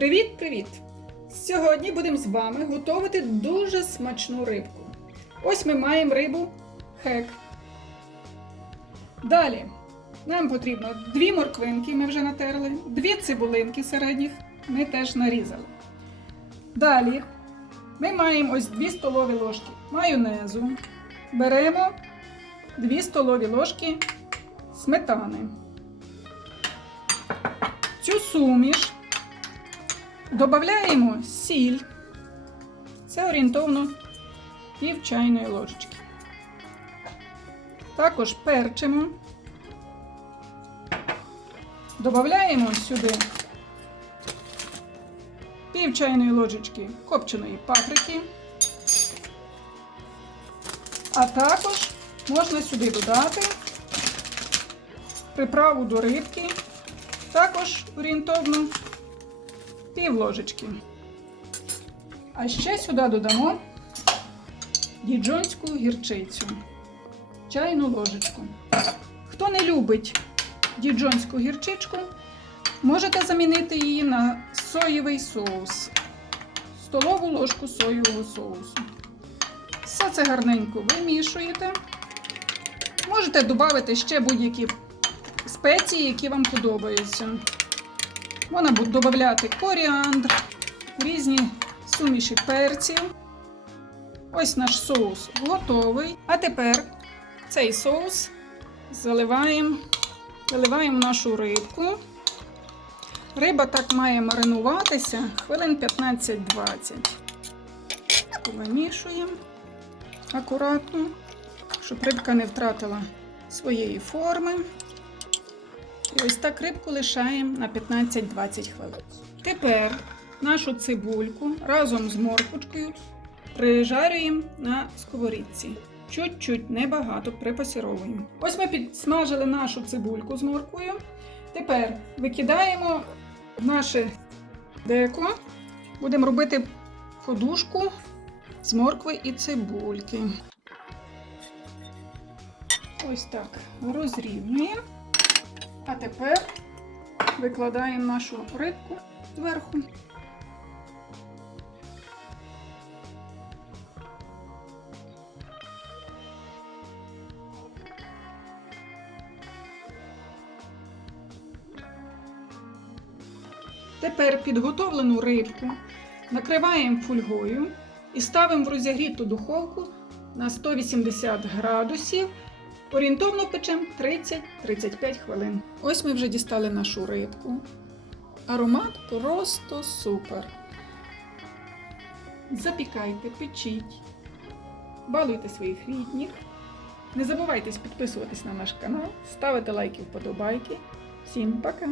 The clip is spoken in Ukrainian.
Привіт-привіт! Сьогодні будемо з вами готувати дуже смачну рибку. Ось ми маємо рибу хек. Далі нам потрібно дві морквинки, ми вже натерли, дві цибулинки середніх, ми теж нарізали. Далі ми маємо ось 2 столові ложки майонезу. Беремо 2 столові ложки сметани. Цю суміш додаємо сіль. Це орієнтовно пів чайної ложечки. Також перчимо. Додаємо сюди пів чайної ложечки копченої паприки. А також можна сюди додати приправу до рибки, також орієнтовно пів ложечки. А ще сюди додамо діджонську гірчицю, чайну ложечку. Хто не любить діджонську гірчичку, можете замінити її на соєвий соус, столову ложку соєвого соусу. Все це гарненько вимішуєте. Можете додати ще будь-які спеції, які вам подобаються. Можна буде додати коріандр, різні суміші перців. Ось наш соус готовий. А тепер цей соус заливаємо, заливаємо нашу рибку. Риба так має маринуватися хвилин 15-20. Вимішуємо акуратно, щоб рибка не втратила своєї форми. І ось так рибку лишаємо на 15-20 хвилин. Тепер нашу цибульку разом з морквочкою прижарюємо на сковорідці. Чуть-чуть небагато припасіровуємо. Ось ми підсмажили нашу цибульку з морквою. Тепер викидаємо наше деко. Будемо робити подушку з моркви і цибульки. Ось так розрівнюємо. Тепер викладаємо нашу рибку зверху. Тепер підготовлену рибку накриваємо фольгою і ставимо в розігріту духовку на 180 градусів. Орієнтовно печемо 30-35 хвилин. Ось ми вже дістали нашу рибку. Аромат просто супер. Запікайте, печіть, балуйте своїх рідних. Не забувайте підписуватись на наш канал, ставити лайки, вподобайки. Всім пока!